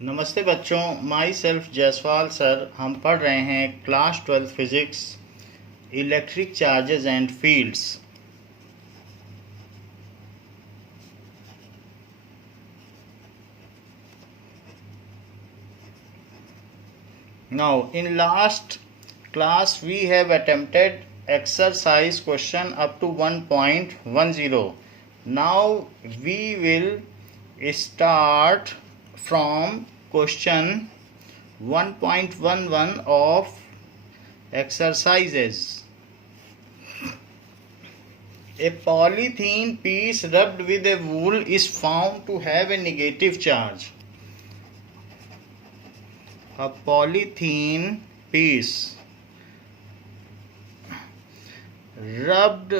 नमस्ते बच्चों, my self Jaiswal sir. हम पढ़ रहे हैं class 12 physics, electric charges and fields. Now, in last class we have attempted exercise question up to 1.10. Now we will start from question 1.11 of exercises. A polythene piece rubbed with a wool is found to have a negative charge. A polythene piece rubbed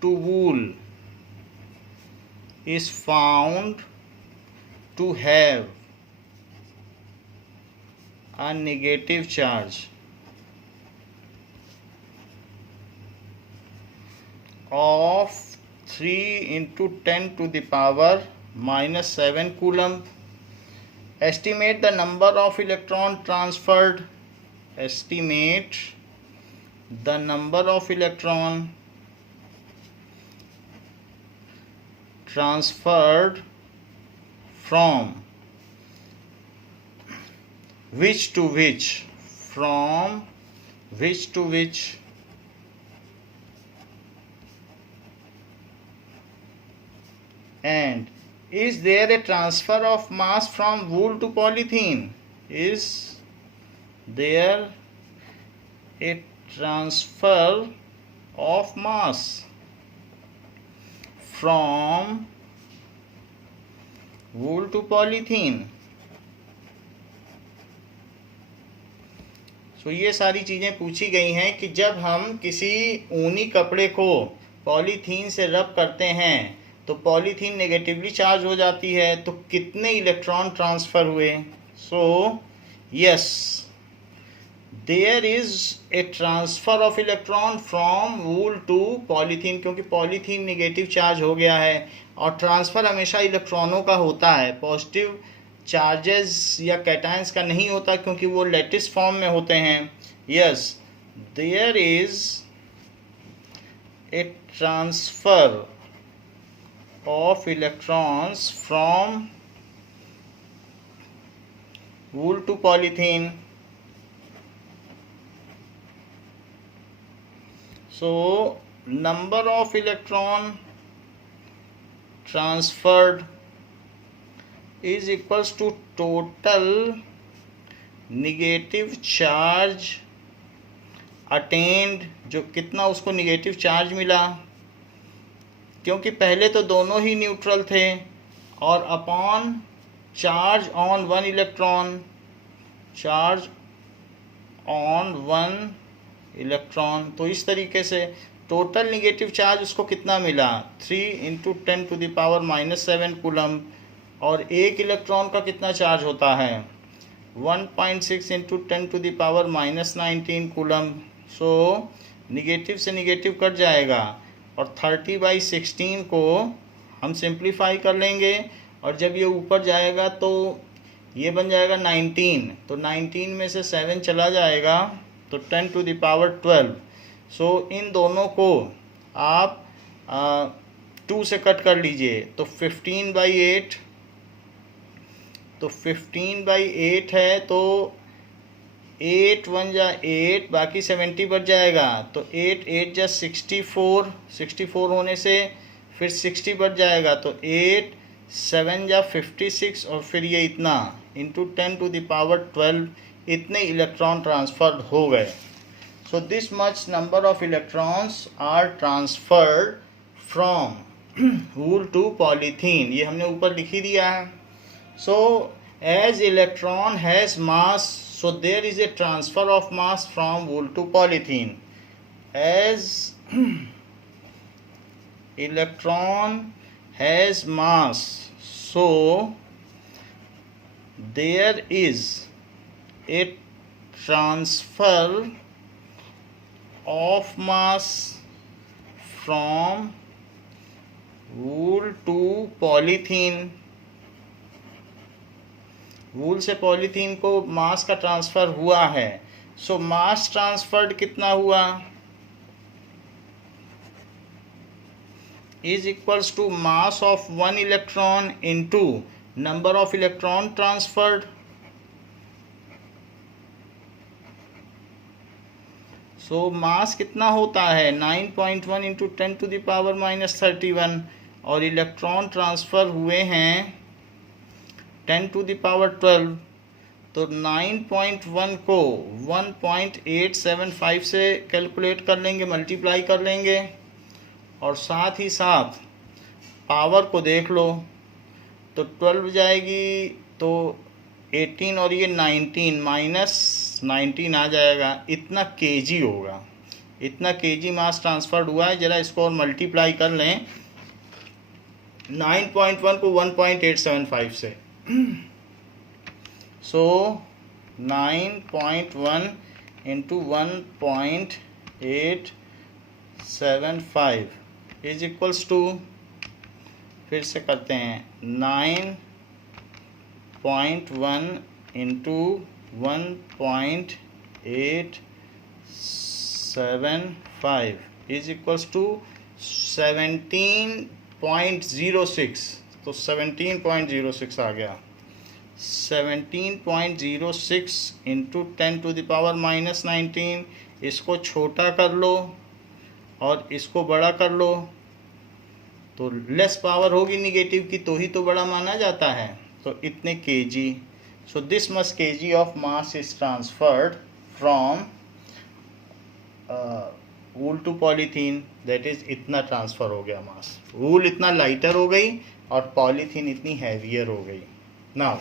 to wool is found to have a negative charge of 3 into 10 to the power minus 7 coulomb. Estimate the number of electron transferred. Estimate the number of electron transferred from which to which, from which to which, and is there a transfer of mass from wool to polythene? Is there a transfer of mass from wool to polythene? तो ये सारी चीज़ें पूछी गई हैं कि जब हम किसी ऊनी कपड़े को पॉलीथीन से रब करते हैं तो पॉलीथीन नेगेटिवली चार्ज हो जाती है, तो कितने इलेक्ट्रॉन ट्रांसफ़र हुए? So yes, there is a transfer of electron from wool to polythene, क्योंकि पॉलीथीन नेगेटिव चार्ज हो गया है और ट्रांसफ़र हमेशा इलेक्ट्रॉनों का होता है, पॉजिटिव चार्जेस या कैटायंस का नहीं होता क्योंकि वो लैटिस फॉर्म में होते हैं. Yes, there is a transfer of electrons from wool to polythene. So number of electron transferred is equals to total negative charge attained, जो कितना उसको नेगेटिव चार्ज मिला, क्योंकि पहले तो दोनों ही न्यूट्रल थे, और upon charge on one electron, charge on one electron, तो इस तरीके से टोटल नेगेटिव चार्ज उसको कितना मिला? 3 into 10 to the power minus 7 coulomb. और एक इलेक्ट्रॉन का कितना चार्ज होता है? 1.6 into 10 to the power minus 19 coulomb. So negative से निगेटिव कट जाएगा और 30/16 को हम सिंप्लीफाई कर लेंगे, और जब ये ऊपर जाएगा तो ये बन जाएगा 19, तो 19 में से 7 चला जाएगा तो 10 टू द पावर 12. सो इन दोनों को आप 2 से कट कर लीजिए तो 15/8, तो 15/8 है, तो 8 1 जा 8, बाकी 70 बच जाएगा, तो 8 8 जा 64, 64 होने से फिर 60 बच जाएगा, तो 8 7 जा 56, और फिर ये इतना इंटू 10 टू द पावर 12, इतने इलेक्ट्रॉन ट्रांसफर्ड हो गए. So this much number of electrons are transferred from wool to polythene, ये हमने ऊपर लिख ही दिया है. So as electron has mass, so there is a transfer of mass from wool to polythene. As electron has mass, so there is a transfer of mass from wool to polythene. वूल से polythene को मास का transfer हुआ है, सो मास transferred कितना हुआ is equals to mass of one electron into number of electron transferred. So mass कितना होता है 9.1 इंटू 10⁻⁻31 और इलेक्ट्रॉन ट्रांसफ़र हुए हैं 10⁻12. तो 9.1 को 1.875 से कैलकुलेट कर लेंगे, मल्टीप्लाई कर लेंगे, और साथ ही साथ पावर को देख लो तो 12 जाएगी तो 18 और ये 19 -19 आ जाएगा. इतना केजी होगा, इतना केजी मास ट्रांसफर्ड हुआ है. ज़रा इसको और मल्टीप्लाई कर लें 9.1 को 1.875 से. सो 9.1 इंटू 1.875 इज इक्वल्स टू, फिर से करते हैं 9.1 इंटू 1.875 इज इक्वल्स टू 17.06. तो 17.06 आ गया. 17.06 इंटू 10⁻⁻19. इसको छोटा कर लो और इसको बड़ा कर लो तो लेस पावर होगी निगेटिव की, तो ही तो बड़ा माना जाता है. तो इतने KG. So this much KG of mass is transferred from wool to polythene. That is इतना ट्रांसफ़र हो गया मास. वूल इतना लाइटर हो गई और पॉलीथीन इतनी हैवियर हो गई. नाउ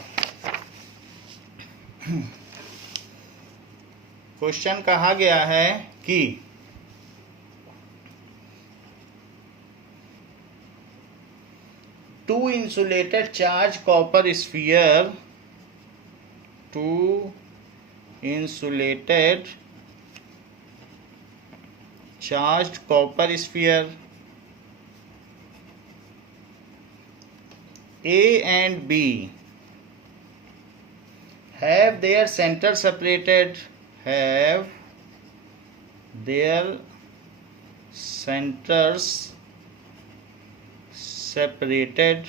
क्वेश्चन कहा गया है कि two insulated charged copper sphere, two insulated charged copper sphere A and B have their center separated, have their centers separated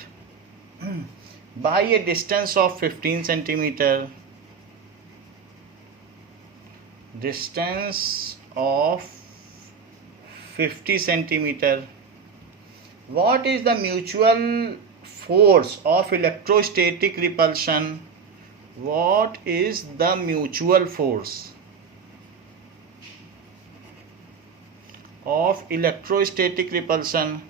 by a distance of 15 centimeter, distance of 50 centimeter. What is the mutual force of electrostatic repulsion? What is the mutual force of electrostatic repulsion?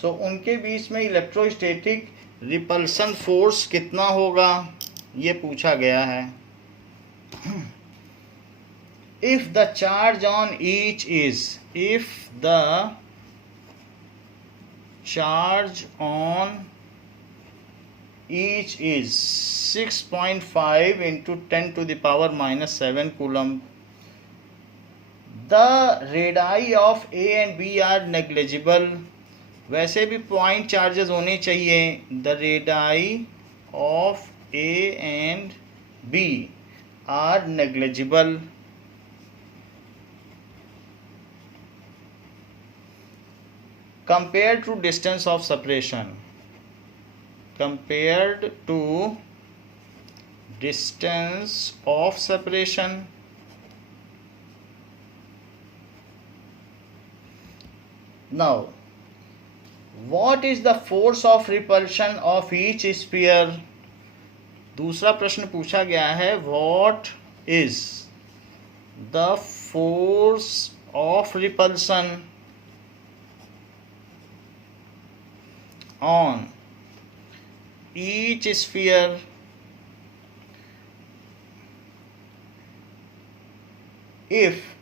सो उनके बीच में electrostatic repulsion force कितना होगा ये पूछा गया है. If the charge on each is, if the charge on each is 6.5 into 10⁻⁻7 coulomb, the radii of A and B are negligible. वैसे भी पॉइंट चार्जेस होने चाहिए. The radii of A and B are negligible. compared to distance of separation, compared to distance of separation, now what is the force of repulsion of each sphere? दूसरा प्रश्न पूछा गया है what is the force of repulsion on each sphere. If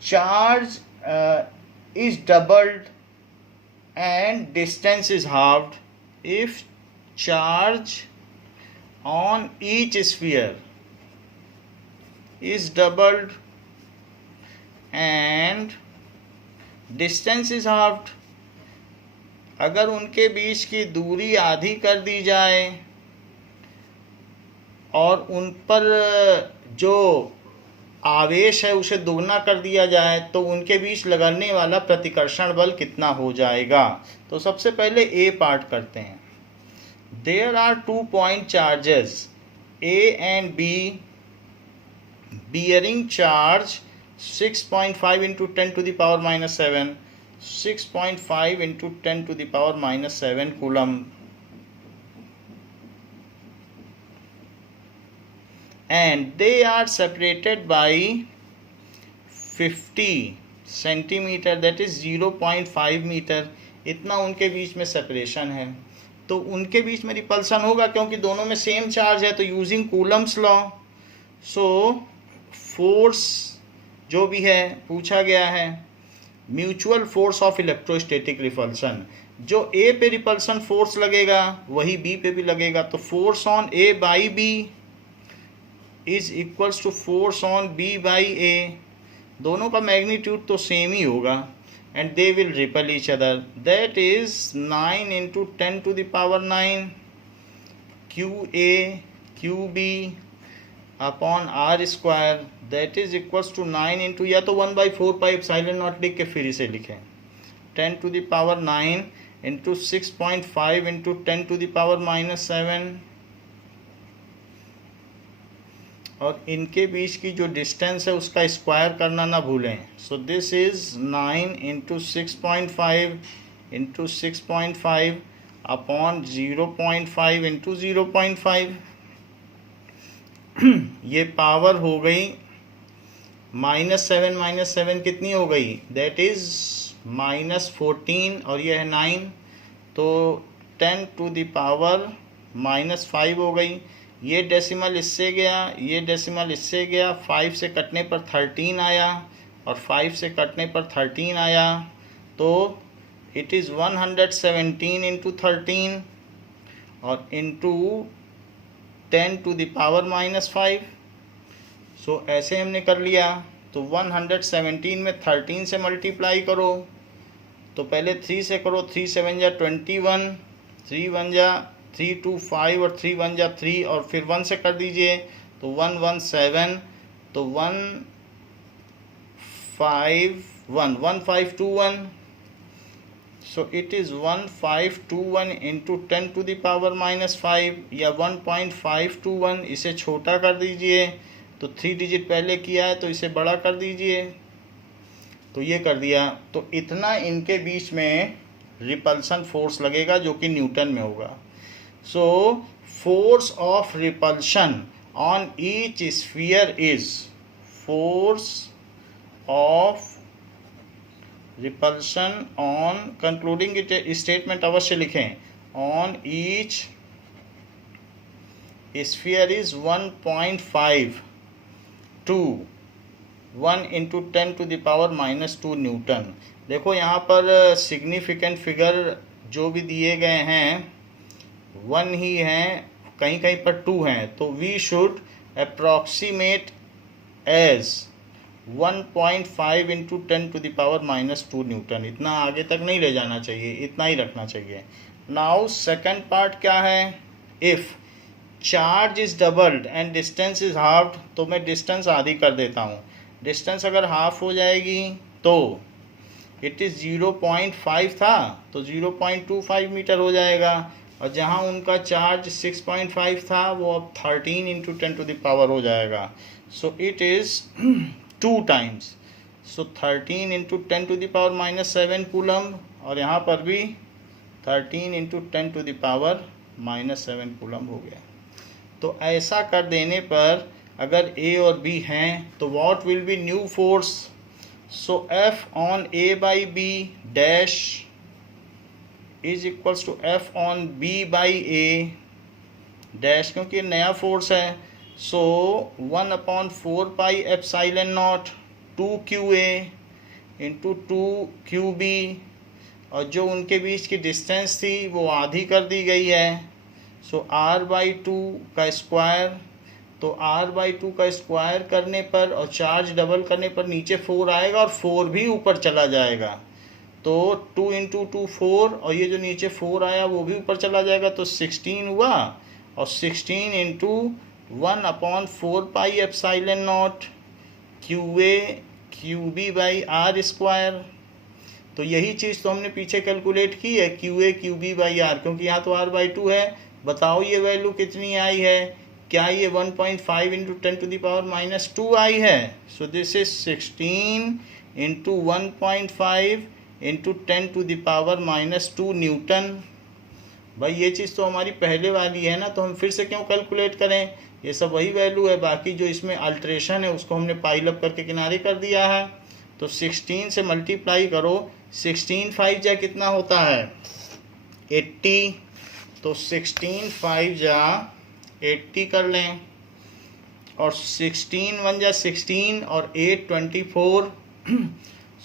charge is doubled and distance is halved, if charge on each sphere is doubled and distance is halved, अगर उनके बीच की दूरी आधी कर दी जाए और उन पर जो आवेश है उसे दोगुना कर दिया जाए तो उनके बीच लगने वाला प्रतिकर्षण बल कितना हो जाएगा। तो सबसे पहले ए पार्ट करते हैं। There are 2 point charges A and B bearing charge 6.5 into 10 to the power minus 7, 6.5 into 10 to the power minus 7 coulomb, and they are separated by 50 centimeter, that is 0.5 meter। इतना उनके बीच में सेपरेशन है, तो उनके बीच में repulsion होगा क्योंकि दोनों में सेम चार्ज है। तो using Coulomb's law, so force जो भी है पूछा गया है mutual force of electrostatic repulsion, जो ए पे रिपल्सन फोर्स लगेगा वही बी पे भी लगेगा। तो force on A by B is equals to force on B by A, दोनों का मैग्नीट्यूड तो सेम ही होगा, and they will repel each other. That is 9 into 10 to the power 9 q A q B upon r square, that is equals to 9 into, या तो 1/4 pi epsilon not लिख के फिर इसे लिखें, 10 to the power 9 into 6.5 into 10 to the power minus 7, और इनके बीच की जो डिस्टेंस है उसका स्क्वायर करना ना भूलें। सो this is 9 into 6.5 into 6.5 upon 0.5 into 0.5। ये पावर हो गई -7 -7 कितनी हो गई, दैट इज -14, और ये है 9, तो 10 to the power -5 हो गई। ये डेसिमल इससे गया, ये डेसिमल इससे गया, 5 से कटने पर 13 आया और 5 से कटने पर 13 आया, तो इट इज़ 117 इंटू 13 और इंटू 10 to the power -5। सो ऐसे हमने कर लिया। तो 117 में 13 से मल्टीप्लाई करो, तो पहले 3 से करो, 3 7 जा 21, 3 1 जा 3 2 5 और 3 1 जा 3, और फिर 1 से कर दीजिए तो 1 1 7, तो 1 5 1 1 5 2 1, so it is 1521 into 10 to the power -5 या 1.521, इसे छोटा कर दीजिए, तो 3 डिजिट पहले किया है तो इसे बड़ा कर दीजिए, तो ये कर दिया। तो इतना इनके बीच में रिपल्सन फोर्स लगेगा जो कि न्यूटन में होगा। So force of repulsion on each sphere is, force of repulsion on, concluding statement अवश्य लिखें, on each sphere is 1.5 to 1 into 10 to the power -2 Newton. देखो यहाँ पर सिग्निफिकेंट फिगर जो भी दिए गए हैं 1 ही हैं, कहीं कहीं पर 2 हैं, तो we should approximate as 1.5 into 10 to the power -2 newton. इतना आगे तक नहीं ले जाना चाहिए, इतना ही रखना चाहिए। नाउ सेकंड पार्ट क्या है, if charge is doubled and distance is halved, तो मैं डिस्टेंस आधी कर देता हूँ। डिस्टेंस अगर हाफ हो जाएगी तो इट इज़ 0.5 था तो 0.25 मीटर हो जाएगा, और जहाँ उनका चार्ज 6.5 था वो अब 13 into 10 to the power हो जाएगा। सो it is 2 times, so 13 into 10 to the power -7 coulomb, और यहाँ पर भी 13 into 10 to the power -7 coulomb हो गया। तो ऐसा कर देने पर अगर A और B हैं तो what will be new force, so F on A by B dash is equals to F on B by A dash, क्योंकि नया फोर्स है। So 1/4 pi epsilon naught 2QA into 2QB, और जो उनके बीच की डिस्टेंस थी वो आधी कर दी गई है। सो R/2 का स्क्वायर, तो R/2 का स्क्वायर करने पर और चार्ज डबल करने पर नीचे 4 आएगा और 4 भी ऊपर चला जाएगा, तो 2 इंटू 2 4, और ये जो नीचे 4 आया वो भी ऊपर चला जाएगा, तो 16 हुआ, और 16 into 1/4 pi epsilon not QA/QB/R²। तो यही चीज़ तो हमने पीछे कैलकुलेट की है, QA/QB/R, क्योंकि यहाँ तो R/2 है। बताओ ये वैल्यू कितनी आई है? क्या ये 1.5 इंटू 10⁻⁻² आई है? So this is 16 into 1.5 into 10⁻⁻² Newton. भाई ये चीज़ तो हमारी पहले वाली है ना, तो हम फिर से क्यों कैलकुलेट करें? ये सब वही वैल्यू है, बाकी जो इसमें अल्ट्रेशन है उसको हमने पाइल अप करके किनारे कर दिया है। तो 16 से मल्टीप्लाई करो, 16 5 जा कितना होता है? 80। तो 16 5 जा 80 कर लें, और 16 1 जा 16, और 8 24,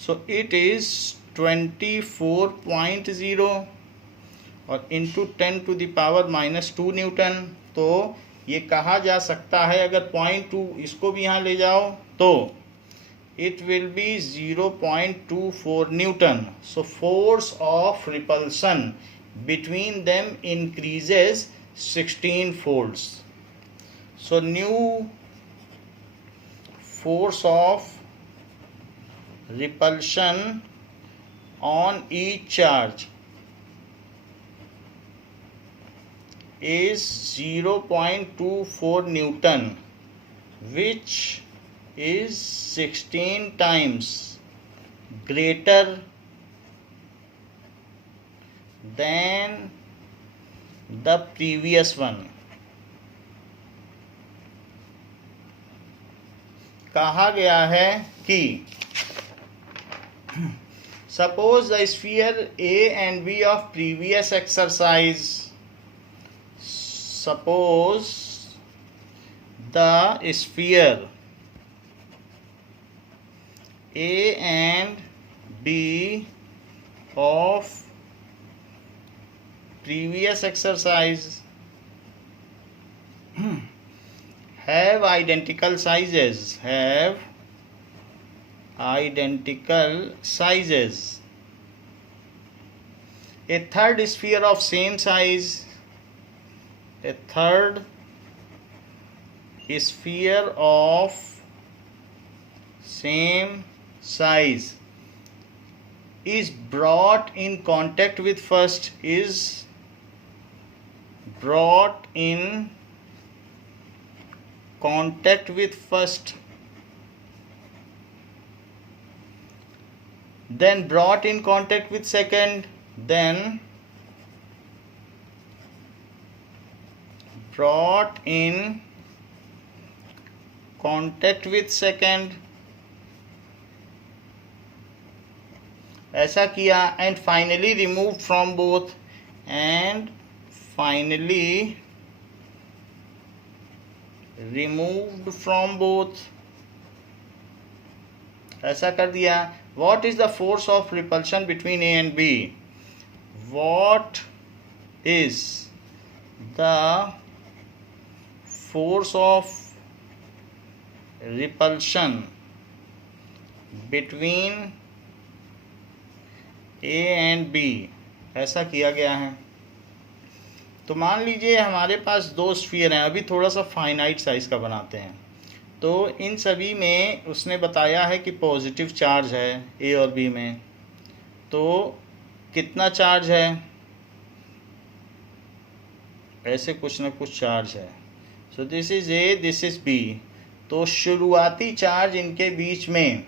सो इट इज़ 24.0, और इंटू 10⁻⁻² न्यूटन। तो ये कहा जा सकता है, अगर 0.2 इसको भी यहाँ ले जाओ तो it will be 0.24 Newton. So force of repulsion between them increases 16 folds. So new force of repulsion on each charge is 0.24 Newton, which is 16 times greater than the previous one. कहा गया है कि suppose the sphere A and B of previous exercise, suppose the sphere A and B of previous exercise have identical sizes, a third sphere of same size, a third sphere of same size is brought in contact with first, then brought in contact with second, then brought in contact with second, ऐसा किया, and finally removed from both, ऐसा कर दिया। What is the force of repulsion between A and B? What is the force of repulsion between A and B? ऐसा किया गया है। तो मान लीजिए हमारे पास दो स्फीयर हैं, अभी थोड़ा सा फाइनाइट साइज का बनाते हैं। तो इन सभी में उसने बताया है कि पॉजिटिव चार्ज है ए और बी में। तो कितना चार्ज है? ऐसे कुछ ना कुछ चार्ज है। So this is A, this is B. तो शुरुआती चार्ज इनके बीच में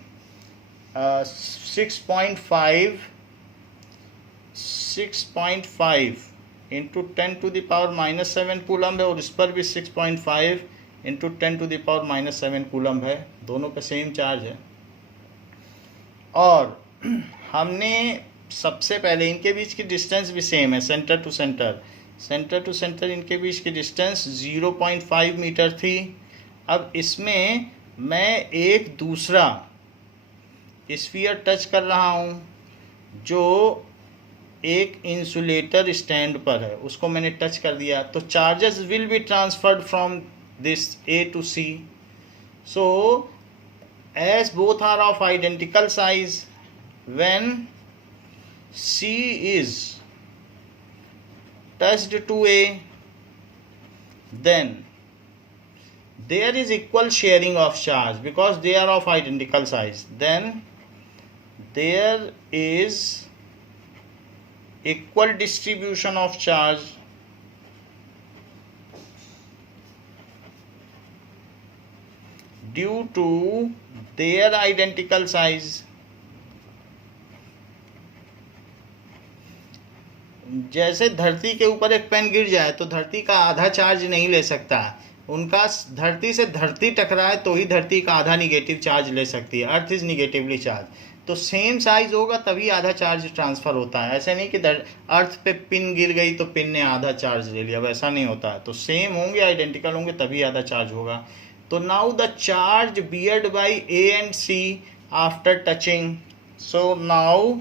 6.5 इंटू 10⁻⁻7 कूलम है, और इस पर भी 6.5 इंटू 10⁻⁻7 कूलम है। दोनों का सेम चार्ज है। और हमने सबसे पहले इनके बीच की डिस्टेंस भी सेम है, सेंटर टू सेंटर इनके बीच की डिस्टेंस 0.5 मीटर थी। अब इसमें मैं एक दूसरा स्फीयर टच कर रहा हूँ जो एक इंसुलेटर स्टैंड पर है, उसको मैंने टच कर दिया। तो charges will be transferred from this A to C. So as both are of identical size, when C is touched to A, then there is equal sharing of charge because they are of identical size. Then there is equal distribution of charge due to their identical size. जैसे धरती के ऊपर एक pen गिर जाए तो धरती का आधा चार्ज नहीं ले सकता, उनका धरती से धरती टकराए तो ही धरती का आधा निगेटिव चार्ज ले सकती है। अर्थ इज निगेटिवली चार्ज, तो सेम साइज होगा तभी आधा चार्ज ट्रांसफर होता है। ऐसा नहीं कि अर्थ पे पिन गिर गई तो पिन ने आधा चार्ज ले लिया, वैसा नहीं होता है। तो सेम होंगे, आइडेंटिकल होंगे तभी आधा चार्ज होगा। तो now the charge beared by A and C after touching, so now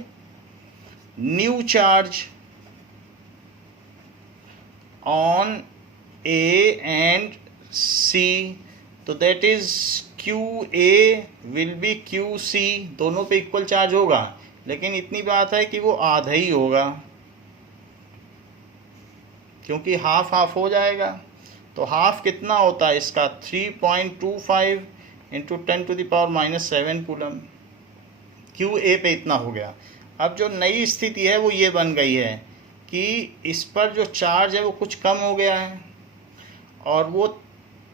new charge on A and C, तो that is QA will be QC, दोनों पे इक्वल चार्ज होगा, लेकिन इतनी बात है कि वो आधा ही होगा क्योंकि हाफ हाफ हो जाएगा। तो हाफ कितना होता है इसका? 3.25 इंटू 10⁻⁻7 कूलम। QA पे इतना हो गया। अब जो नई स्थिति है वो ये बन गई है कि इस पर जो चार्ज है वो कुछ कम हो गया है और वो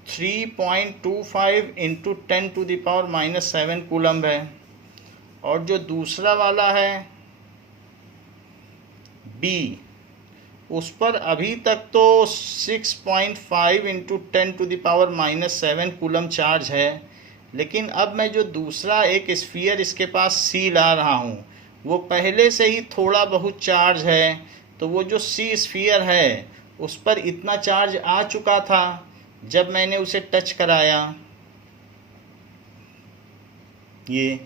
3.25 इंटू 10⁻⁻7 कूलम है, और जो दूसरा वाला है B, उस पर अभी तक तो 6.5 इंटू 10⁻⁻7 कूलम चार्ज है, लेकिन अब मैं जो दूसरा एक स्फीयर इसके पास C ला रहा हूँ वो पहले से ही थोड़ा बहुत चार्ज है। तो वो जो C स्फीयर है उस पर इतना चार्ज आ चुका था जब मैंने उसे टच कराया ये,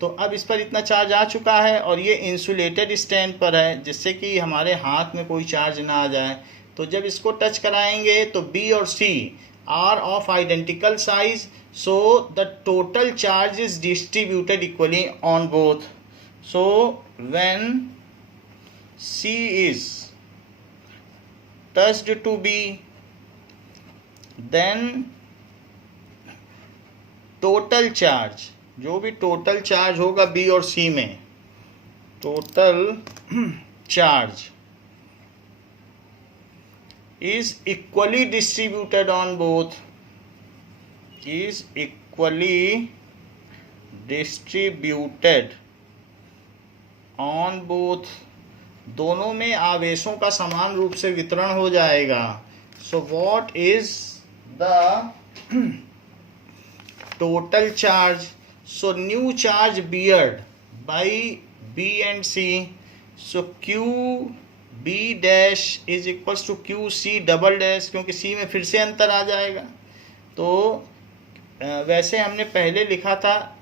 तो अब इस पर इतना चार्ज आ चुका है और ये इंसुलेटेड स्टैंड पर है जिससे कि हमारे हाथ में कोई चार्ज ना आ जाए। तो जब इसको टच कराएंगे तो B और C are of identical size, so the total charge is distributed equally on both. So when C is touched to B, then total charge, जो भी टोटल चार्ज होगा B और C में, total charge is equally distributed on both, is equally distributed on both, दोनों में आवेशों का समान रूप से वितरण हो जाएगा। So what is the total charge? So new charge beared by B and C, so QB dash is equals to QC double dash, क्योंकि C में फिर से अंतर आ जाएगा। तो वैसे हमने पहले लिखा था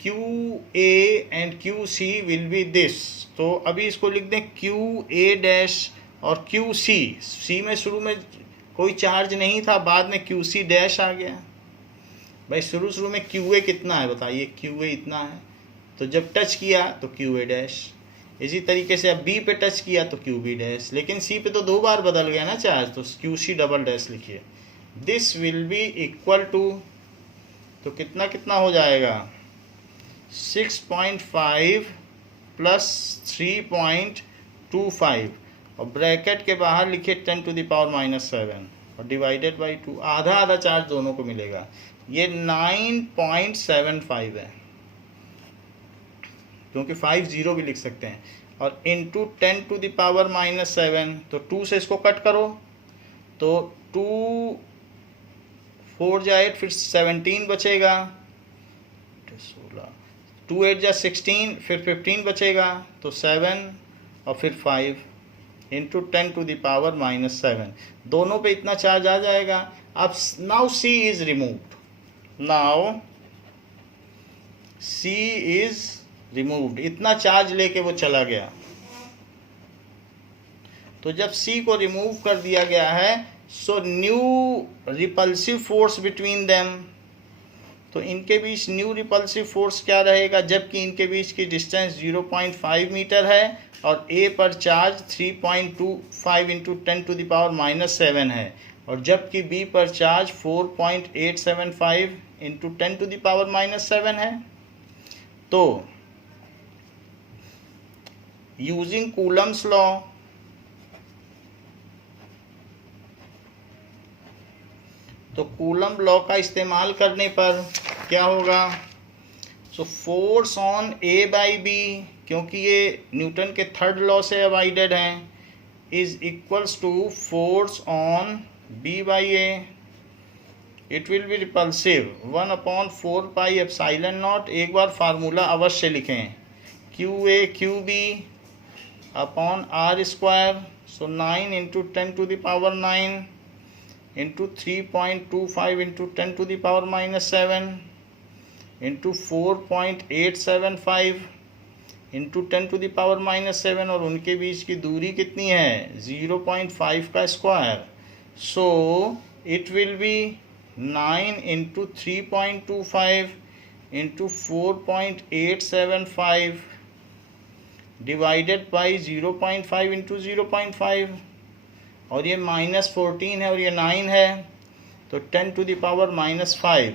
QA and QC will be this, तो अभी इसको लिख दें QA डैश और QC। C में शुरू में कोई चार्ज नहीं था, बाद में QC डैश आ गया। भाई शुरू में QA कितना है बताइए? QA इतना है, तो जब टच किया तो QA डैश। इसी तरीके से अब B पे टच किया तो QB डैश, लेकिन C पे तो दो बार बदल गया ना चार्ज, तो QC डबल डैश लिखिए। This will be equal to, तो कितना कितना हो जाएगा? 6.5 प्लस 3.25 और ब्रैकेट के बाहर लिखे 10⁻⁻7 और डिवाइडेड बाई 2, आधा आधा चार्ज दोनों को मिलेगा। ये 9.75 है, क्योंकि 5 0 भी लिख सकते हैं, और इंटू 10⁻⁻7, तो 2 से इसको कट करो तो 2 4 जा 8, फिर 17 बचेगा, 2 8 जा 16, फिर 15 बचेगा, तो 7 और फिर 5 इंटू 10⁻⁻7, दोनों पे इतना चार्ज आ जाएगा। अब now C is removed, now C is removed, इतना चार्ज लेके वो चला गया। तो जब C को रिमूव कर दिया गया है, सो new repulsive force between them तो इनके बीच न्यू रिपल्सिव फोर्स क्या रहेगा, जबकि इनके बीच की डिस्टेंस 0.5 मीटर है और ए पर चार्ज 3.25 इंटू 10⁻⁻7 है, और जबकि बी पर चार्ज 4.875 इंटू 10⁻⁻7 है। तो यूजिंग कूलम्स लॉ, तो कूलम लॉ का इस्तेमाल करने पर क्या होगा, so force on A by B, क्योंकि ये न्यूटन के थर्ड लॉ से अवॉइडेड हैं, is equals to force on B by A. It will be repulsive 1/4πε0। एक बार फार्मूला अवश्य लिखें, q A q B upon r square, so 9 into 10⁻⁹ into 3.25 into 10⁻⁻7 into 4.875 into 10⁻⁻7, और उनके बीच की दूरी कितनी है 0.5 का square, so it will B 9 into 3.25 into 4.875 divided by 0.5 into 0.5, और ये -14 है और ये 9 है, तो 10⁻⁻5।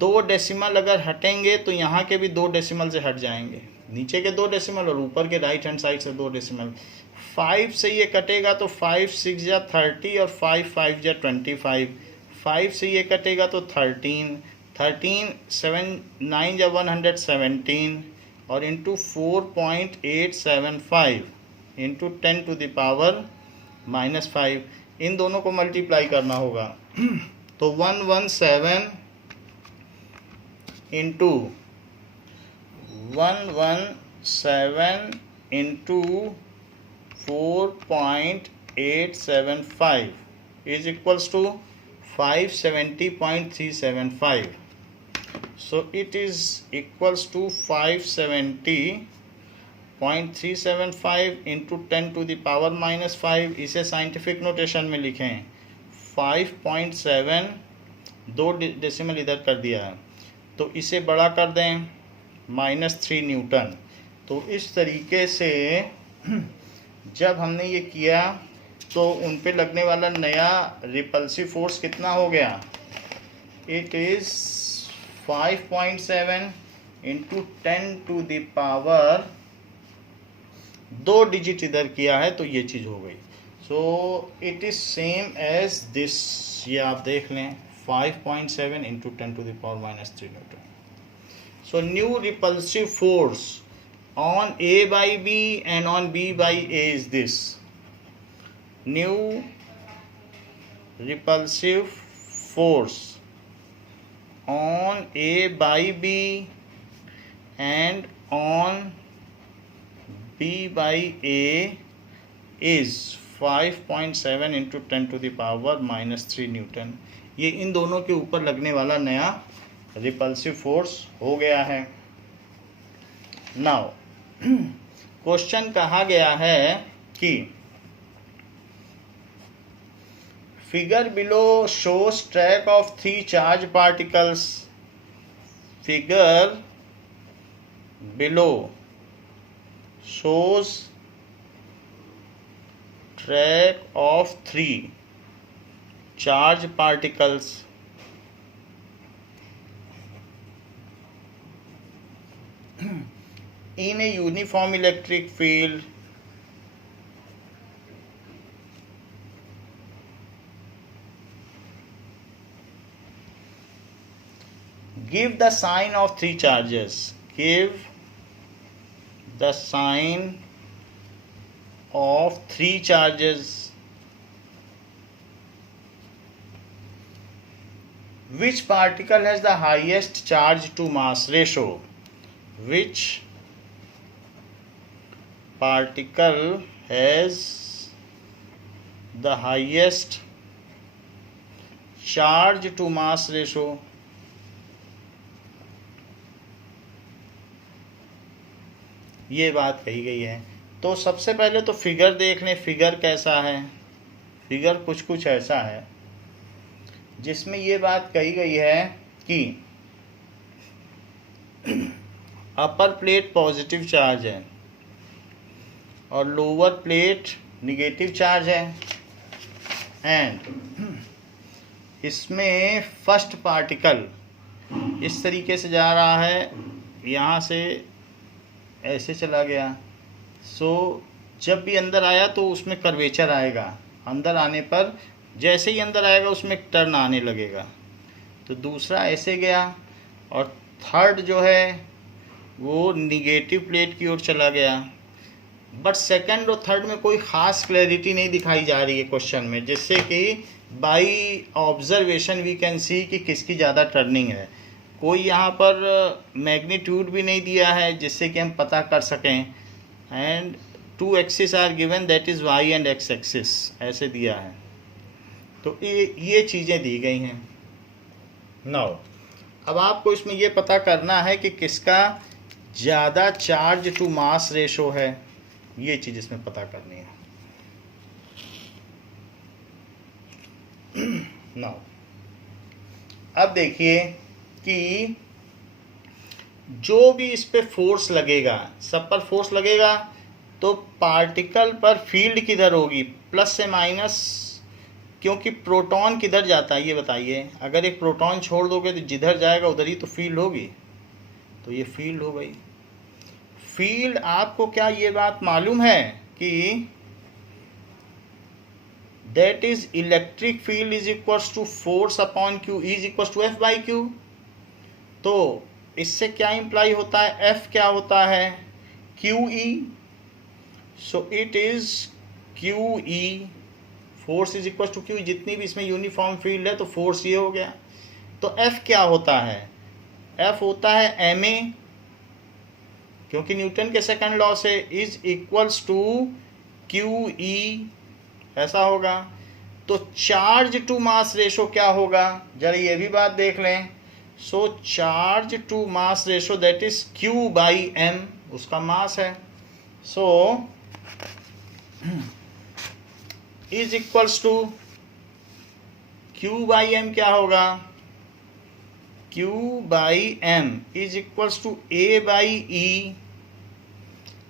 2 डेसिमल अगर हटेंगे तो यहाँ के भी 2 डेसिमल से हट जाएंगे, नीचे के 2 डेसिमल और ऊपर के राइट हैंड साइड से 2 डेसिमल। 5 से ये कटेगा तो 5 6 जा 30 और 5 5 जा 25। 5 से ये कटेगा तो 13 7 9 जा 117 और इंटू 4.875 इंटू 10⁻⁻5, इन दोनों को मल्टीप्लाई करना होगा। तो 117 into 4.875 is equals to 570.375। So it is equals to 570.375 into 10⁻⁻5। इसे साइंटिफिक नोटेशन में लिखें 5.7, 2 डेसिमल इधर कर दिया है, तो इसे बड़ा कर दें -3 न्यूटन। तो इस तरीके से जब हमने ये किया तो उन पे लगने वाला नया रिपल्सिव फोर्स कितना हो गया, इट इज़ 5.7 इंटू 10⁻, 2 डिजिट इधर किया है तो ये चीज़ हो गई। So it is same as this, ये आप देख लें 5.7 into 10⁻³ newton. So new repulsive force on A by B and on B by A is this. New repulsive force on A by B and on B by A is 5.7 into 10⁻³ Newton. ये इन दोनों के ऊपर लगने वाला नया repulsive force हो गया है। नाउ क्वेश्चन कहा गया है कि figure below shows track of 3 charge particles. Figure below shows track of 3 charge particles in a uniform electric field. Give the sign of 3 charges. Give the sign of 3 charges. Which particle has the highest charge to mass ratio? Which particle has the highest charge to mass ratio? ये बात कही गई है। तो सबसे पहले तो figure देख लें, फिगर कैसा है। फिगर कुछ ऐसा है जिसमें ये बात कही गई है कि अपर प्लेट पॉजिटिव चार्ज है और लोअर प्लेट निगेटिव चार्ज है, एंड इसमें फर्स्ट पार्टिकल इस तरीके से जा रहा है, यहाँ से ऐसे चला गया। सो जब भी अंदर आया तो उसमें कर्वेचर आएगा, अंदर आने पर जैसे ही अंदर आएगा उसमें टर्न आने लगेगा। तो दूसरा ऐसे गया और थर्ड जो है वो निगेटिव प्लेट की ओर चला गया। बट सेकंड और थर्ड में कोई ख़ास क्लैरिटी नहीं दिखाई जा रही है क्वेश्चन में, जिससे कि by observation we can see कि किसकी ज़्यादा टर्निंग है। कोई यहाँ पर मैग्नीट्यूड भी नहीं दिया है जिससे कि हम पता कर सकें। And 2 axis are given, that is Y and X axis, ऐसे दिया है। तो ये चीज़ें दी गई हैं। नाउ अब आपको इसमें ये पता करना है कि किसका ज़्यादा चार्ज टू मास रेशो है, ये चीज़ इसमें पता करनी है। नाउ अब देखिए कि जो भी इस पे फोर्स लगेगा, सब पर फोर्स लगेगा, तो पार्टिकल पर फील्ड किधर होगी, प्लस से माइनस, क्योंकि प्रोटॉन किधर जाता है ये बताइए। अगर एक प्रोटॉन छोड़ दोगे तो जिधर जाएगा उधर ही तो फील्ड होगी, तो ये फील्ड हो गई। फील्ड आपको क्या ये बात मालूम है कि that is electric field is equals to force upon Q is equals to F by Q. तो इससे क्या इंप्लाई होता है, एफ क्या होता है, Q E. So it is Q E, force is equal to Q. जितनी भी इसमें यूनिफॉर्म फील्ड है तो फोर्स ये हो गया। तो एफ क्या होता है, एफ होता है एम ए, क्योंकि न्यूटन के सेकंड लॉ से, is equals to Q E, ऐसा होगा। तो चार्ज टू मास रेशो क्या होगा, जरा ये भी बात देख लें। So charge to mass ratio that is q by m, उसका मास है। So is equals to q by m क्या होगा, q by M is equals to a by e.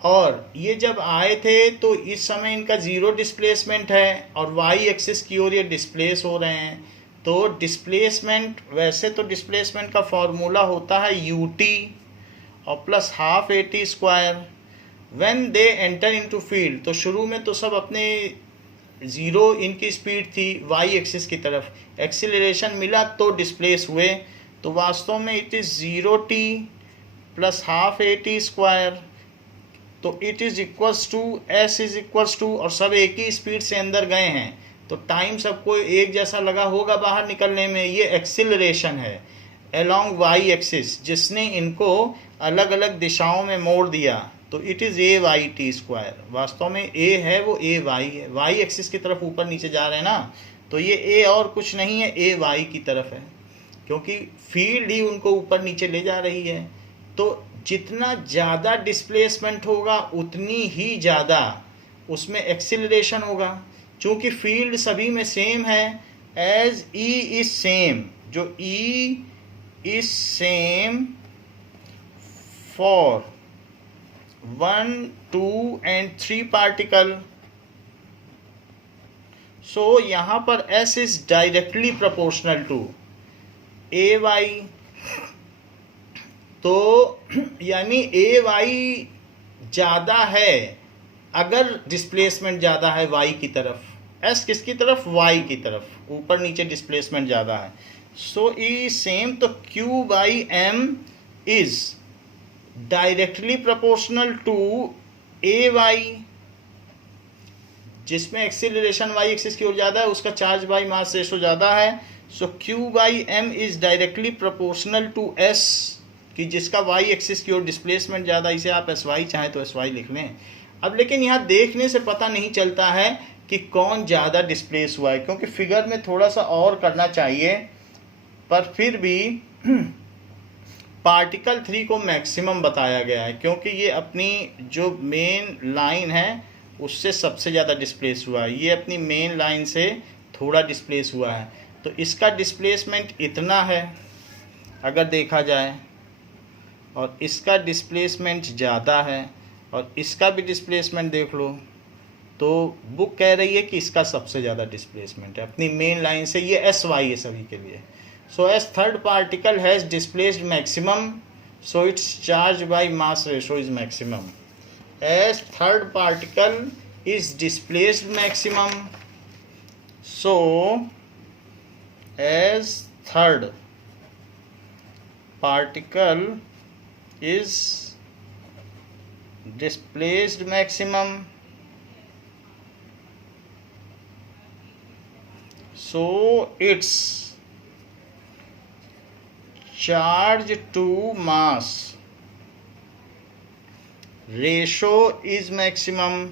और ये जब आए थे तो इस समय इनका जीरो डिस्प्लेसमेंट है और वाई एक्सिस की ओर ये डिस्प्लेस हो रहे हैं। तो डिस्प्लेसमेंट, वैसे तो डिस्प्लेसमेंट का फॉर्मूला होता है यू टी और plus half a t square when they enter into field. तो शुरू में तो सब अपने ज़ीरो इनकी स्पीड थी वाई एक्सिस की तरफ, एक्सीलरेशन मिला तो डिस्प्लेस हुए। तो वास्तव में it is zero t plus half a t square, तो it is equals to s is equals to, और सब एक ही स्पीड से अंदर गए हैं तो टाइम सबको एक जैसा लगा होगा बाहर निकलने में। ये एक्सीलरेशन है अलोंग वाई एक्सिस जिसने इनको अलग अलग दिशाओं में मोड़ दिया। तो it is A Y T square, वास्तव में ए है वो ए वाई है, वाई एक्सिस की तरफ ऊपर नीचे जा रहे हैं ना, तो ये ए और कुछ नहीं है, ए वाई की तरफ है, क्योंकि फील्ड ही उनको ऊपर नीचे ले जा रही है। तो जितना ज़्यादा डिस्प्लेसमेंट होगा उतनी ही ज़्यादा उसमें एक्सीलरेशन होगा। चूँकि फील्ड सभी में सेम है, एज ई इज सेम, जो e is same for 1, 2 and 3 particle. So यहाँ पर S is directly proportional to A y. तो यानी ए वाई ज़्यादा है अगर डिस्प्लेसमेंट ज़्यादा है वाई की तरफ, एस किसकी तरफ, वाई की तरफ, ऊपर नीचे डिस्प्लेसमेंट ज़्यादा है। सो ई सेम, तो Q by M is directly proportional to A Y, जिसमें एक्सीलरेशन वाई एक्सिस की ओर ज़्यादा है उसका चार्ज बाई मास रेशो ज़्यादा है। So q by M is directly proportional to s, कि जिसका वाई एक्सिस की ओर डिस्प्लेसमेंट ज़्यादा, इसे आप एस वाई चाहें तो एस वाई लिख लें। अब लेकिन यहाँ देखने से पता नहीं चलता है कि कौन ज़्यादा डिस्प्लेस हुआ है, क्योंकि फिगर में थोड़ा सा और करना चाहिए, पर फिर भी पार्टिकल 3 को मैक्सिमम बताया गया है, क्योंकि ये अपनी जो मेन लाइन है उससे सबसे ज़्यादा डिस्प्लेस हुआ है, ये अपनी मेन लाइन से थोड़ा डिस्प्लेस हुआ है। तो इसका डिस्प्लेसमेंट इतना है अगर देखा जाए, और इसका डिस्प्लेसमेंट ज़्यादा है और इसका भी डिस्प्लेसमेंट देख लो, तो बुक कह रही है कि इसका सबसे ज़्यादा डिस्प्लेसमेंट है अपनी मेन लाइन से। ये एस वाई है सभी के लिए। So as third particle has displaced maximum, so its charge by mass ratio is maximum. As third particle is displaced maximum, so as third particle is displaced maximum, so its charge to mass ratio is maximum।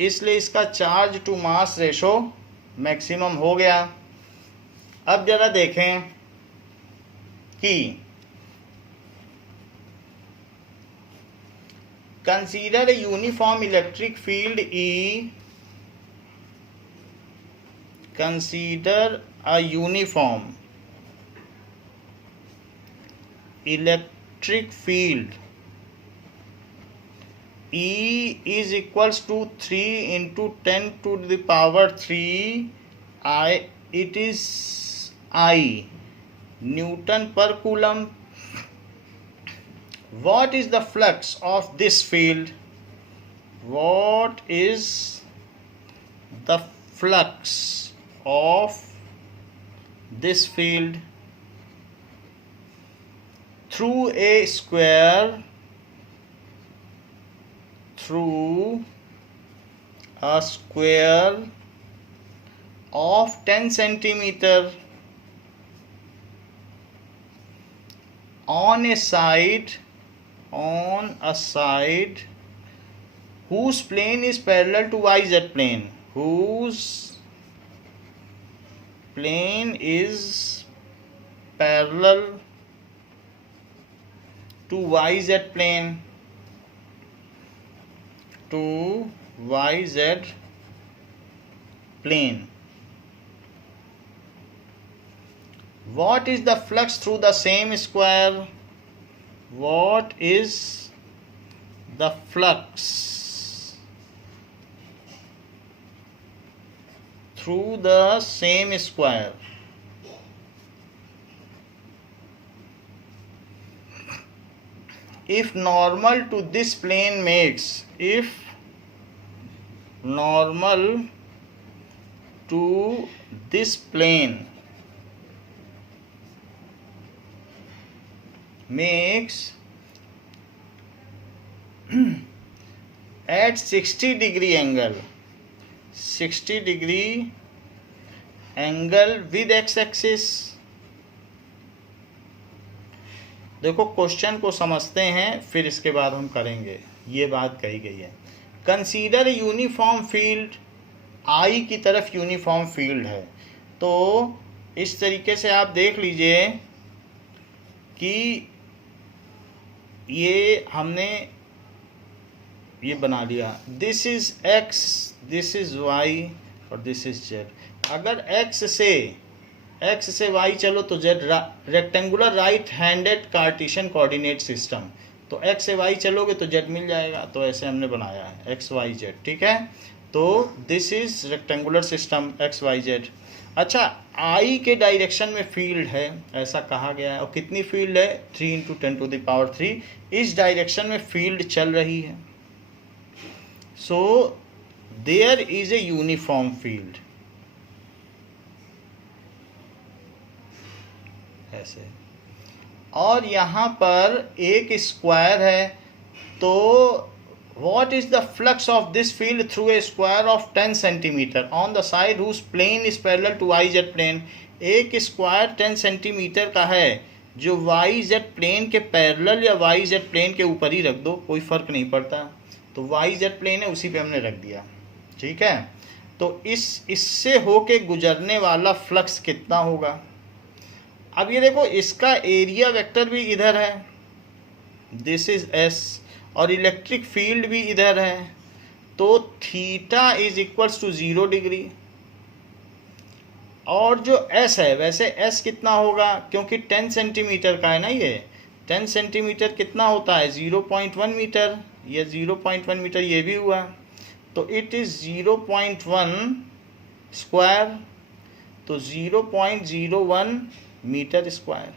इसलिए इसका charge to mass ratio maximum हो गया। अब जरा देखें कि consider a uniform electric field E, consider a uniform electric field E is equals to 3 into 10 to the power 3 I, it is I Newton per coulomb. What is the flux of this field? What is the flux of this field through a square, through a square of 10 centimeter on a side whose plane is parallel to YZ plane, whose plane is parallel to YZ plane, to YZ plane. What is the flux through the same square? What is the flux through the same square? If normal to this plane makes, if normal to this plane makes at 60 degree angle, 60 degree angle with x axis। देखो question को समझते हैं फिर इसके बाद हम करेंगे। ये बात कही गई है, कंसीडर यूनिफॉर्म फील्ड, आई की तरफ यूनिफॉर्म फील्ड है। तो इस तरीके से आप देख लीजिए कि ये हमने ये बना लिया, this is X, this is Y और दिस इज जेड। अगर एक्स से वाई चलो तो Z, rectangular right handed cartesian coordinate system, तो एक्स से वाई चलोगे तो जेड मिल जाएगा। तो ऐसे हमने बनाया है एक्स वाई जेड, ठीक है। तो this is rectangular system X Y Z. अच्छा, आई के डायरेक्शन में फील्ड है ऐसा कहा गया है, और कितनी फील्ड है 3 इंटू 10 टू द पावर 3, इस डायरेक्शन में फील्ड चल रही है। So there is a uniform field, ऐसे। और यहाँ पर एक स्क्वायर है, तो what is the flux of this field through a square of 10 centimeter on the side whose plane is parallel to YZ plane? एक स्क्वायर 10 सेंटीमीटर का है जो YZ प्लेन के पैरेलल या YZ प्लेन के ऊपर ही रख दो, कोई फर्क नहीं पड़ता। तो YZ प्लेन है उसी पे हमने रख दिया, ठीक है। तो इससे होके गुजरने वाला फ्लक्स कितना होगा। अब ये देखो, इसका एरिया वेक्टर भी इधर है, दिस इज S, और इलेक्ट्रिक फील्ड भी इधर है। तो theta is equals to 0 degree. और जो s है, वैसे s कितना होगा, क्योंकि 10 सेंटीमीटर का है ना, ये 10 सेंटीमीटर कितना होता है, 0.1 मीटर, ये 0.1 मीटर ये भी हुआ, तो इट इज़ 0.1 स्क्वायर, तो 0.01 मीटर स्क्वायर।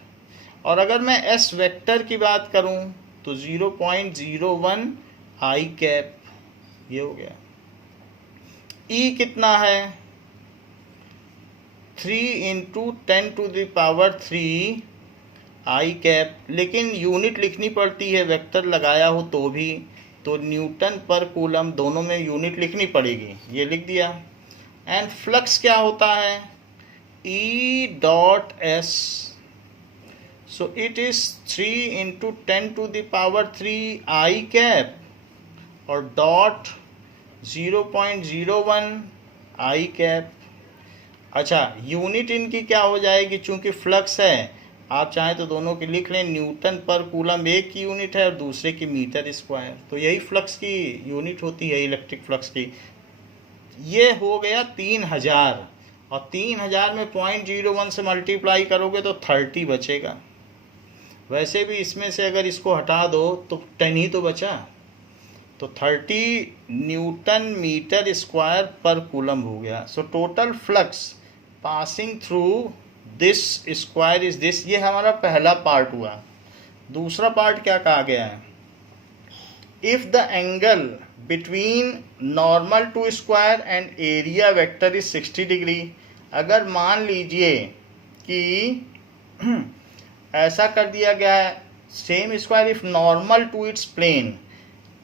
और अगर मैं s वेक्टर की बात करूं तो 0.01 आई कैप, ये हो गया। e कितना है, 3 इंटू 10⁻³ आई कैप, लेकिन यूनिट लिखनी पड़ती है, वेक्टर लगाया हो तो भी, तो न्यूटन पर कूलम, दोनों में यूनिट लिखनी पड़ेगी, ये लिख दिया। एंड फ्लक्स क्या होता है, E dot S, so it is 3 into 10⁻³ I cap और डॉट 0.01 आई कैप। अच्छा, यूनिट इनकी क्या हो जाएगी, चूंकि फ्लक्स है, आप चाहें तो दोनों की लिख लें, न्यूटन पर कूलम एक की यूनिट है और दूसरे की मीटर स्क्वायर, तो यही फ्लक्स की यूनिट होती है, इलेक्ट्रिक फ्लक्स की। ये हो गया 3000, और 3000 में 0.01 से मल्टीप्लाई करोगे तो 30 बचेगा। वैसे भी इसमें से अगर इसको हटा दो तो 10 ही तो बचा, तो 30 न्यूटन मीटर स्क्वायर पर कूलम हो गया। So total flux passing through this square is this, ये हमारा पहला पार्ट हुआ। दूसरा पार्ट क्या कहा गया है, if the angle between normal to square and area vector is 60 degree, अगर मान लीजिए कि ऐसा कर दिया गया है, same square if normal to its plane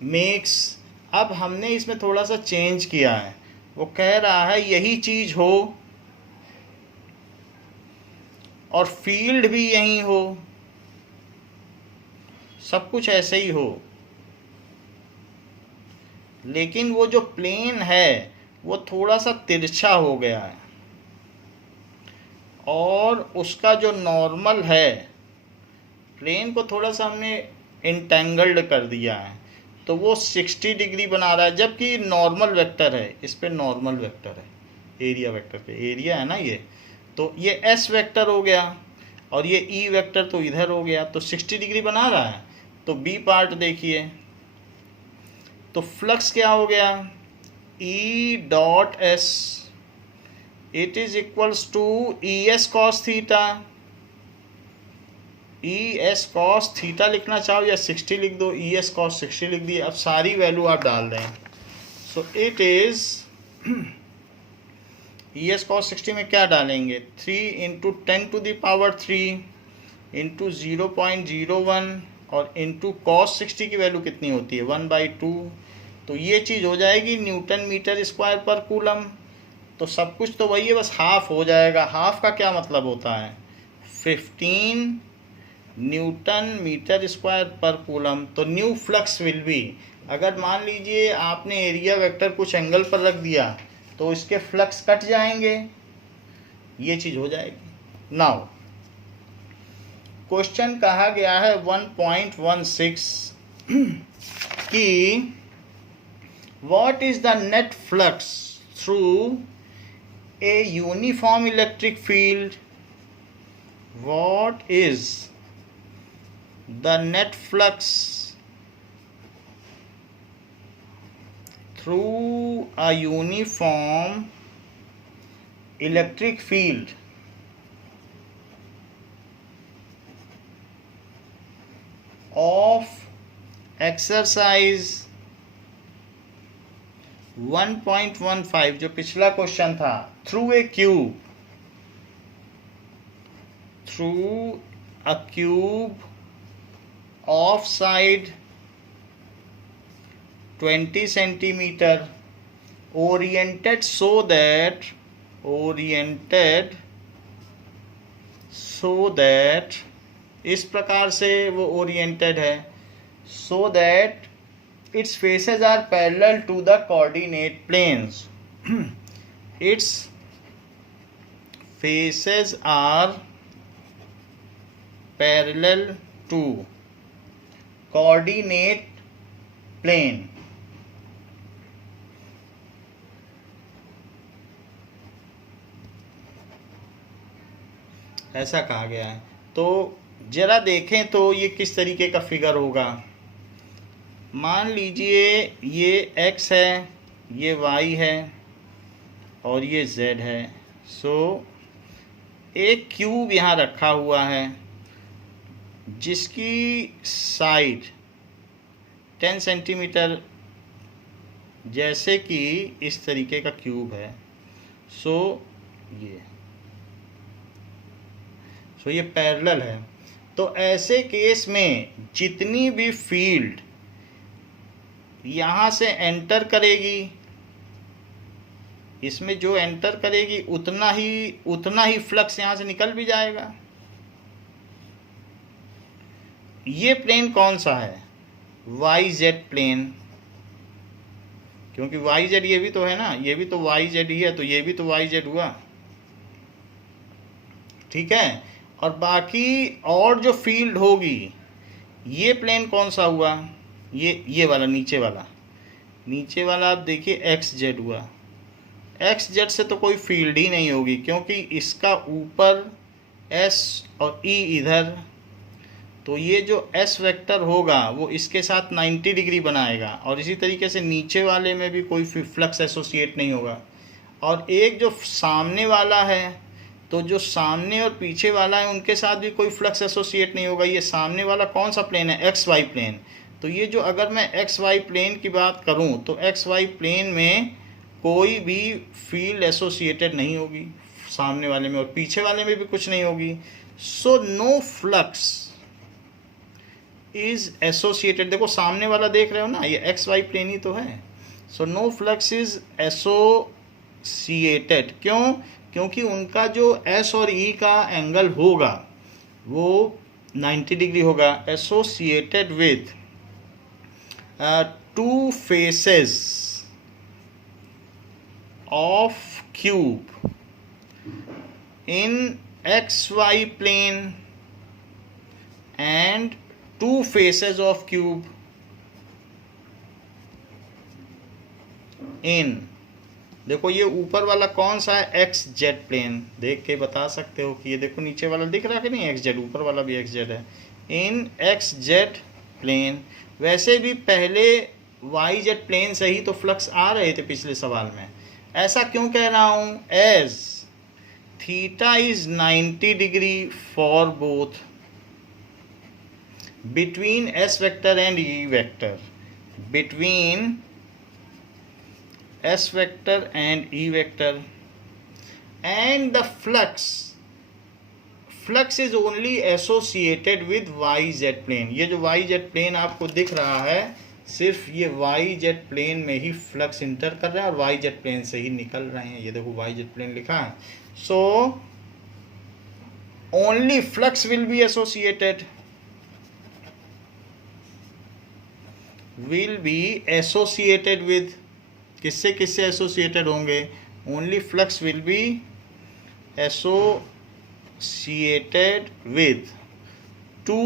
makes, अब हमने इसमें थोड़ा सा चेंज किया है, वो कह रहा है यही चीज हो और फील्ड भी यही हो, सब कुछ ऐसे ही हो, लेकिन वो जो प्लेन है वो थोड़ा सा तिरछा हो गया है और उसका जो नॉर्मल है, प्लेन को थोड़ा सा हमने इंटेंगल्ड कर दिया है, तो वो 60 डिग्री बना रहा है, जबकि नॉर्मल वेक्टर है, इस पे नॉर्मल वेक्टर है, एरिया वेक्टर पे एरिया है ना ये, तो ये एस वेक्टर हो गया और ये ई वेक्टर तो इधर हो गया, तो 60 डिग्री बना रहा है। तो बी पार्ट देखिए, तो फ्लक्स क्या हो गया, E dot S it is equals to E S cos theta, E S cos theta लिखना चाहो या 60 लिख दो, ई एस कॉस 60 लिख दिए, अब सारी वैल्यू आप डाल दें, सो it is E S cos 60 में क्या डालेंगे, 3 इंटू 10⁻³ इंटू 0.01 और इंटू कॉस 60 की वैल्यू कितनी होती है 1/2, तो ये चीज़ हो जाएगी न्यूटन मीटर स्क्वायर पर कूलम। तो सब कुछ तो वही है, बस हाफ हो जाएगा। हाफ का क्या मतलब होता है, 15 न्यूटन मीटर स्क्वायर पर कूलम। तो न्यू फ्लक्स विल बी, अगर मान लीजिए आपने एरिया वेक्टर कुछ एंगल पर रख दिया तो इसके फ्लक्स कट जाएंगे, ये चीज़ हो जाएगी। नाउ क्वेश्चन कहा गया है 1.16 कि what is the net flux through a uniform electric field, what is the net flux through a uniform electric field of exercise 1.15, जो पिछला क्वेश्चन था, through a cube of side 20 centimetre oriented so that इस प्रकार से वो oriented है, so that its faces are parallel to the coordinate planes. Its faces are parallel to coordinate plane. ऐसा कहा गया है। तो ज़रा देखें तो ये किस तरीके का फिगर होगा। मान लीजिए ये x है, ये y है और ये z है। सो एक क्यूब यहाँ रखा हुआ है जिसकी साइड 10 सेंटीमीटर जैसे कि इस तरीके का क्यूब है। सो ये पैरेलल है। तो ऐसे केस में जितनी भी फील्ड यहाँ से एंटर करेगी, इसमें जो एंटर करेगी उतना ही फ्लक्स यहाँ से निकल भी जाएगा। ये प्लेन कौन सा है? YZ प्लेन, क्योंकि YZ ये भी तो है ना, ये भी तो YZ ही है, तो ये भी तो YZ हुआ, ठीक है। और बाकी और जो फील्ड होगी, ये प्लेन कौन सा हुआ? ये वाला नीचे वाला आप देखिए XZ हुआ। XZ से तो कोई फील्ड ही नहीं होगी, क्योंकि इसका ऊपर S और E इधर, तो ये जो S वेक्टर होगा वो इसके साथ 90 डिग्री बनाएगा, और इसी तरीके से नीचे वाले में भी कोई फ्लक्स एसोसिएट नहीं होगा। और एक जो सामने वाला है, तो जो सामने और पीछे वाला है उनके साथ भी कोई फ्लक्स एसोसिएट नहीं होगा। ये सामने वाला कौन सा प्लेन है? XY plane. तो ये जो, अगर मैं XY प्लेन की बात करूं तो XY प्लेन में कोई भी फील्ड एसोसिएटेड नहीं होगी सामने वाले में, और पीछे वाले में भी कुछ नहीं होगी। So no flux is associated. देखो सामने वाला देख रहे हो ना, ये XY प्लेन ही तो है। So no flux is associated. क्यों? क्योंकि उनका जो S और E का एंगल होगा वो 90 डिग्री होगा। Associated with two faces of cube in XY plane and two faces of cube in, देखो ये ऊपर वाला कौन सा है? XZ plane. देख के बता सकते हो कि ये देखो नीचे वाला दिख रहा है कि नहीं, XZ, ऊपर वाला भी XZ है। इन XZ प्लेन। वैसे भी पहले YZ प्लेन से ही तो फ्लक्स आ रहे थे पिछले सवाल में। ऐसा क्यों कह रहा हूँ? As theta is 90 degree for both between S vector and E vector, between S vector and E vector, and the flux is only associated with YZ plane। ये जो YZ plane आपको दिख रहा है, सिर्फ ये YZ plane में ही flux inter कर रहा है और YZ plane से ही निकल रहे हैं। ये देखो YZ plane लिखा है। so only flux will be associated, will be associated with, किससे किससे एसोसिएटेड होंगे? Only flux will be associated with two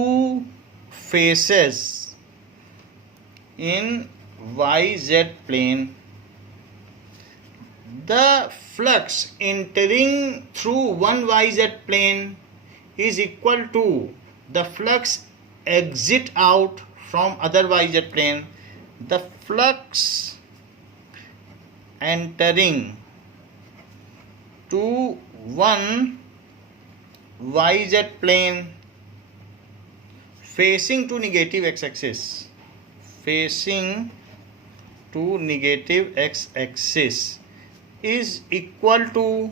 faces in YZ plane. The flux entering through one YZ plane is equal to the flux exit out from other YZ plane. The flux entering to one YZ plane facing to negative x-axis, facing to negative x-axis is equal to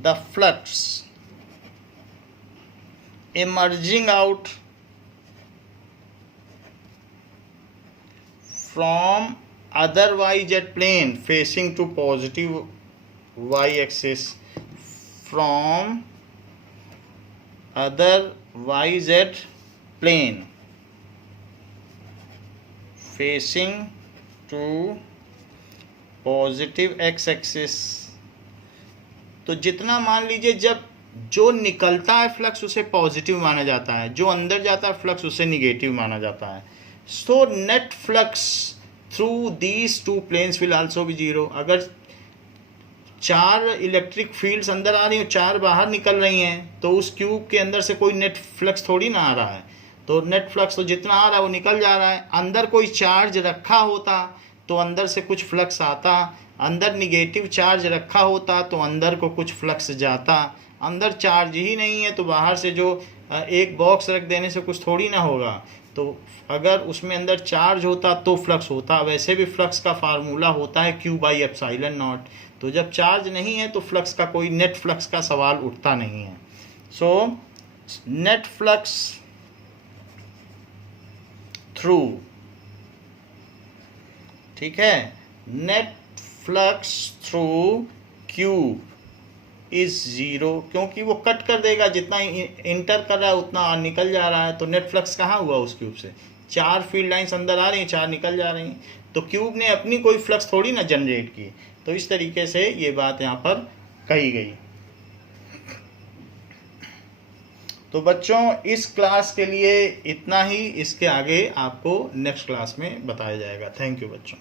the flux emerging out from other YZ plane facing to positive y-axis, from other YZ plane facing to positive x axis. तो जितना मान लीजिए, जब जो निकलता है flux उसे positive माना जाता है, जो अंदर जाता है फ्लक्स उसे निगेटिव माना जाता है। So net flux through these two planes will also be zero. अगर 4 इलेक्ट्रिक फील्ड्स अंदर आ रही हैं, 4 बाहर निकल रही हैं, तो उस क्यूब के अंदर से कोई नेट फ्लक्स थोड़ी ना आ रहा है। तो नेट फ्लक्स तो जितना आ रहा है वो निकल जा रहा है। अंदर कोई चार्ज रखा होता तो अंदर से कुछ फ्लक्स आता, अंदर निगेटिव चार्ज रखा होता तो अंदर को कुछ फ्लक्स जाता। अंदर चार्ज ही नहीं है तो बाहर से जो एक बॉक्स रख देने से कुछ थोड़ी ना होगा। तो अगर उसमें अंदर चार्ज होता तो फ्लक्स होता। वैसे भी फ्लक्स का फार्मूला होता है Q/ε0। तो जब चार्ज नहीं है तो फ्लक्स का कोई नेट फ्लक्स का सवाल उठता नहीं है। सो नेट फ्लक्स थ्रू, ठीक है, net flux through cube is 0, क्योंकि वो कट कर देगा, जितना इंटर कर रहा है उतना निकल जा रहा है। तो नेट फ्लक्स कहाँ हुआ उस क्यूब से? 4 फील्ड लाइंस अंदर आ रही हैं, 4 निकल जा रही हैं। तो क्यूब ने अपनी कोई फ्लक्स थोड़ी ना जनरेट की। तो इस तरीके से ये बात यहाँ पर कही गई। तो बच्चों इस क्लास के लिए इतना ही, इसके आगे आपको नेक्स्ट क्लास में बताया जाएगा। थैंक यू बच्चों।